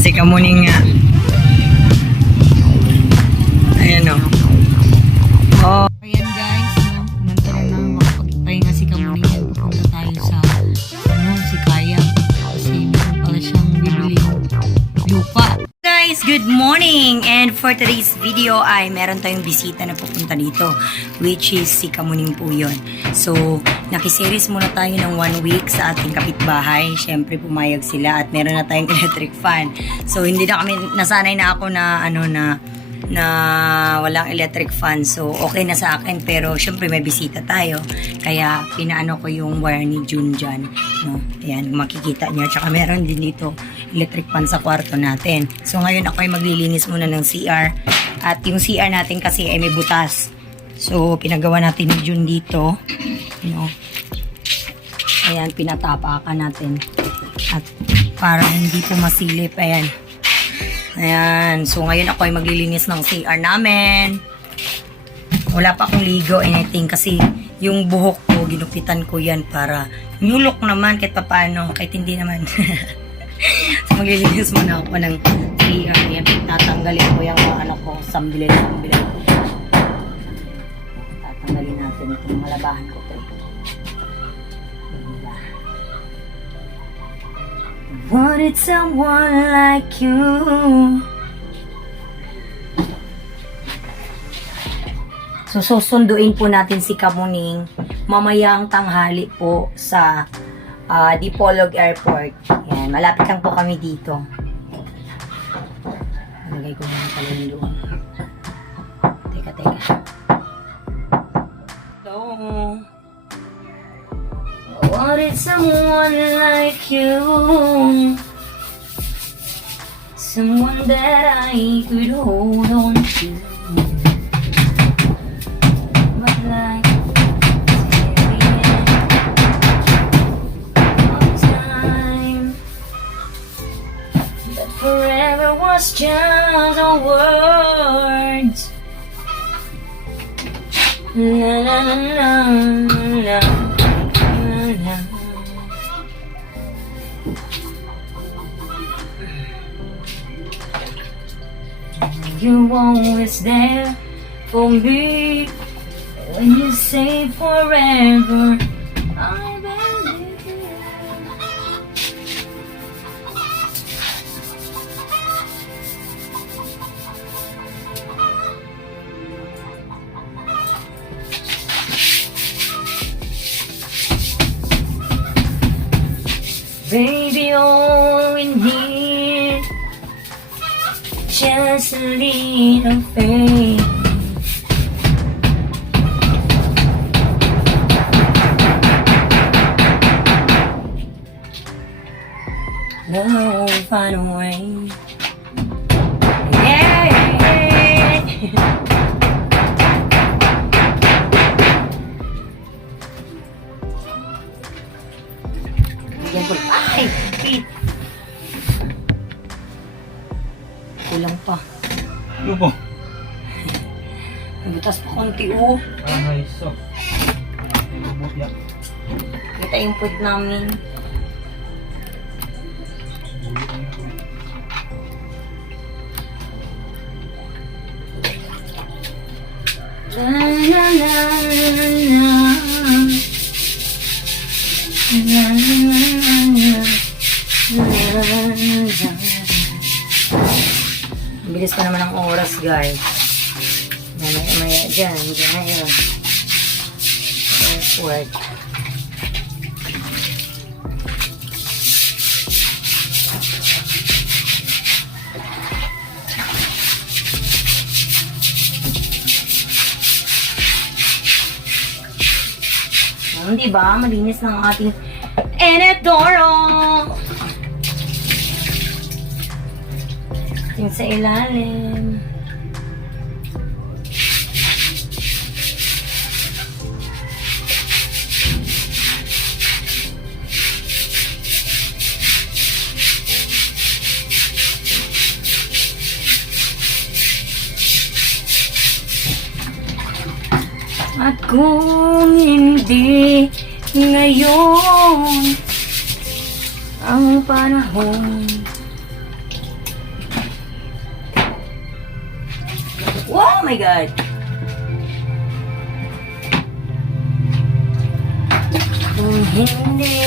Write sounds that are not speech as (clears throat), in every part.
si Kamuning nga. Ayan o. Oh. Ayan guys, no? Nanta na na makapagpahinga si Kamuning yan. Pupunta tayo sa, ano, si Kaya. Lupa. Good morning! And for today's video ay meron tayong bisita na pupunta dito which is si Kamuning po. So, nakiseries muna tayo ng one week sa ating kapitbahay. Siyempre, pumayag sila at meron na tayong (laughs) electric fan. So, hindi na kami, nasanay na ako na ano na na walang electric fan. So, okay na sa akin. Pero, syempre, may bisita tayo. Kaya, pinaano ko yung wire ni Jun dyan. No? Ayan, makikita niyo. Tsaka meron din dito electric fan sa kwarto natin. So, ngayon ako ay maglilinis muna ng CR. At yung CR natin kasi ay may butas. So, pinagawa natin ni Jun dito. No? Ayan, pinatapakan natin. At para hindi po masilip. Ayan. Ayan. So, ngayon ako ay maglilinis ng CR namin. Wala pa akong ligo, anything. Kasi yung buhok ko, ginupitan ko yan para new look naman kahit paano. Kahit hindi naman. (laughs) so, maglilinis muna ako ng CR. Ayan, tatanggalin ko yung ano ko, sambilin, sambilin. Tatanggalin natin itong mga labahan ko. Pre. Wanted someone like you. So, susunduin po natin si Kamuning mamayang tanghali po sa ah, Dipolog Airport. Yan, malapit lang po kami dito. Lagay ko muna pala yung doon. Teka, teka. Hello. Wanted someone like you. Someone that I could hold on to. But like time, forever was just a words. La la la la la la You always there for me when you say forever. Baby, all we need just a little faith. No, find a way. Yeah. Nabutas pa konti oh. Ay, so. Kita yung puwit namin. La la la la la. La la la la. La la bilis pa naman ang oras, guys. Mamaya, maya dyan. Dyan na yun. Airport. Hmm, di ba? Malinis ng ating Enedoro! Yung sa ilalim. Kung hindi ngayon ang panahon Oh my God! Kung hindi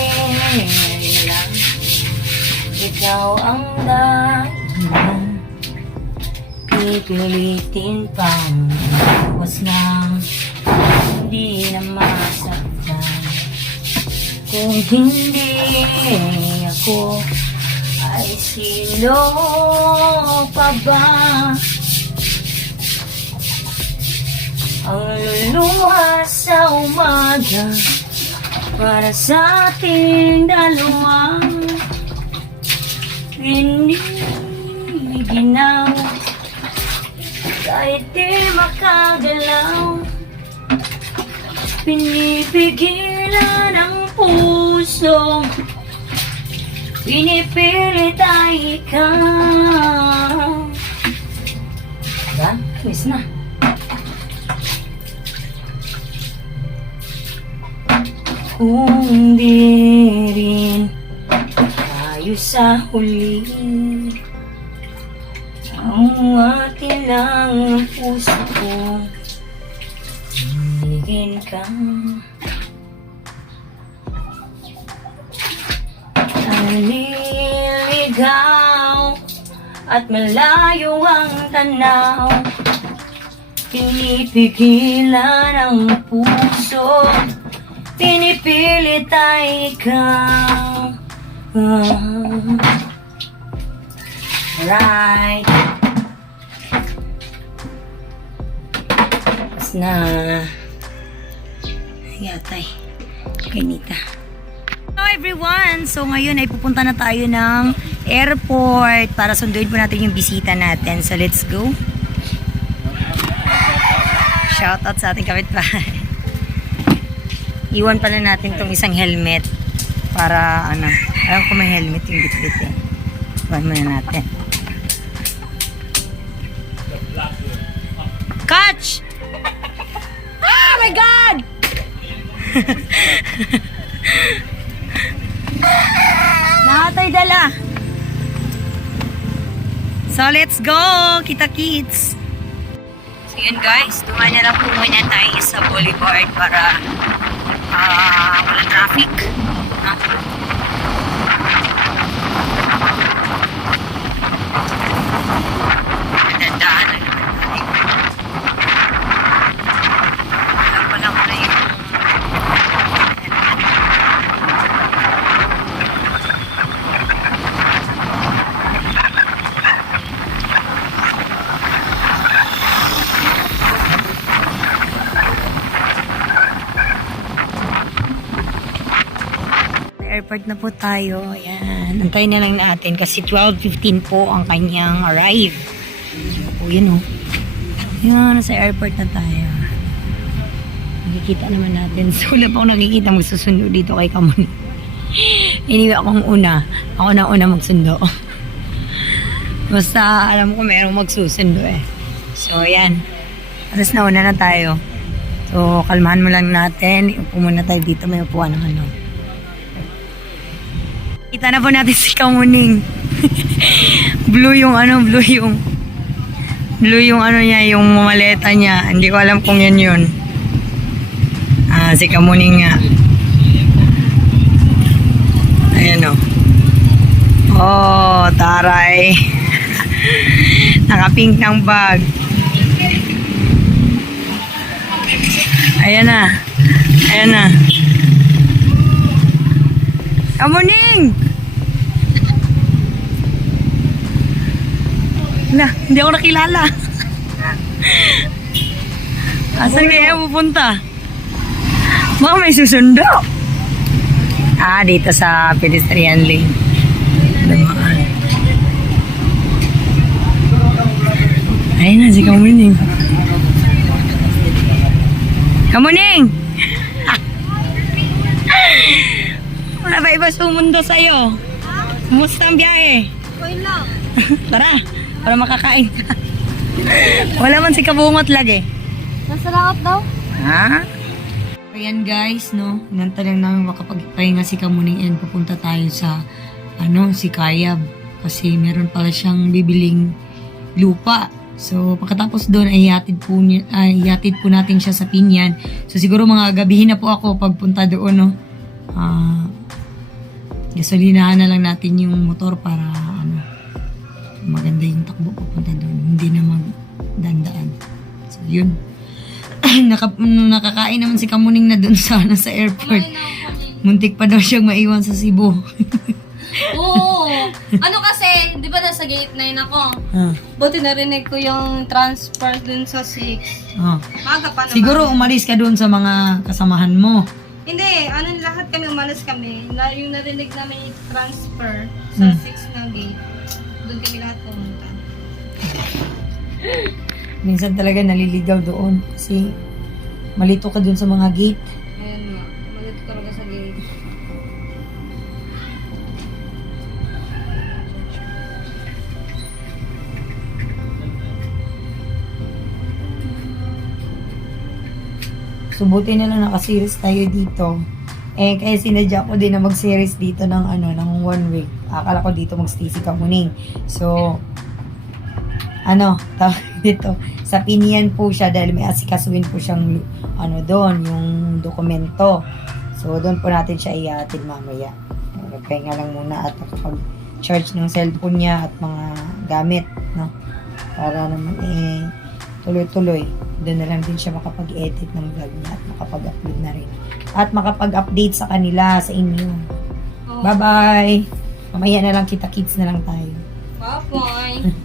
lang ikaw ang dahilan pipilitin pang lakas ng hindi na masaktan. Kung hindi ako ay sino pa ba? Ang luluha sa umaga Para sa ating dalawa. Hindi ginaw Kahit di makagalaw Pinipigilan ang puso Pinipilit ay ikaw Diba? Miss na. Kung di rin tayo sa huli Ang atin lang ang puso ko Hingin ka. Naliligaw At malayo ang tanaw. Pinipigilan ang puso. Pinipilit ay ikaw. Ah. Right Tapos na Yatay Ganita Hello everyone! So ngayon ay pupunta na tayo ng airport para sunduin po natin yung bisita natin. So let's go! Shoutout sa ating kapitbahay. Iwan pala natin tong isang helmet para ano, alam ko may helmet yung bitbit eh. Iwan muna natin. Catch! Oh my God! (laughs) Nakatay dala. So let's go! Kita kids! So yun guys, dumaan na lang po muna tayo sa boulevard para ah walang traffic. No? Airport na po tayo. Ayan. Antayin na lang natin kasi 12.15 po ang kanyang arrive. O, yun o. Ayan, nasa airport na tayo. Nakikita naman natin. (laughs) So, wala pa ako nakikita magsusundo dito kay Kamuni. (laughs) Anyway, akong una. Ako na una magsundo. (laughs) Basta alam ko merong magsusundo eh. So, ayan. Alas na una na tayo. So, kalmahan mo lang natin. Upo muna tayo dito. May upuan naman no. Na po natin si Kamuning. (laughs) blue yung ano, blue yung blue yung ano niya, yung maleta niya. Hindi ko alam kung yan yun. Ah, si Kamuning nga. Ayan o. Oh, taray. (laughs) Nakapink ng bag. Ayan na. Ayan na. Kamuning! Wala, hindi ako nakilala. Asan kaya pupunta? Baka may susundo. Ah, dito sa pedestrian lane. Ayun na si Kamuning. Kamuning! (laughs) Wala ba iba sumundo sa'yo? Kumusta ang biyahe? Okay lang. (laughs) Tara, para makakain ka. Wala man si Kabungot lagi. Nasa laot daw? Ha? Ayan guys, no? Inanta lang namin makapagpahinga si Kamuning and pupunta tayo sa, ano, si Kayab. Kasi meron pala siyang bibiling lupa So, pagkatapos doon ay ihatid po, ay ihatid po natin siya sa Pinyan. So, siguro mga gabihin na po ako pagpunta doon, no. Ah, gasolinahan na lang natin yung motor para maganda yung takbo papunta doon. Hindi na magdandaan. So, yun. (clears throat) Naka, nakakain naman si Kamuning na doon sa, ano, sa airport. Muntik pa daw siyang maiwan sa Cebu. (laughs) Oo. Ano kasi, di ba nasa gate 9 ako? ah, Buti narinig ko yung transfer dun sa 6. ah. Maga pa naman. Siguro umalis ka doon sa mga kasamahan mo. Hindi, ano lahat kami umalis kami. Na, yung narinig namin yung transfer sa Hmm. 6 na gate. Doon kami lahat pumunta. (laughs) Minsan talaga naliligaw doon kasi malito ka doon sa mga gate. Ayun nga, umalit ko rin sa gate. Subuti na lang naka-series tayo dito. Eh, kaya sinadya ko din na mag-series dito ng ano, ng one week. Akala ko dito mag-stay si Kamuning. So, ano, (laughs) tawag dito, sa Pinian po siya dahil may asikasuin po siyang, ano doon, yung dokumento. So, doon po natin siya iatid mamaya. Nagpahinga lang muna at pag-charge ng cellphone niya at mga gamit, no? Para naman eh, tuloy-tuloy. Doon na lang din siya makapag-edit ng vlog niya at makapag-upload na rin. At makapag-update sa kanila, sa inyo. Oh, Bye-bye! Mamaya na lang kita kids na lang tayo. Bye-bye. (laughs)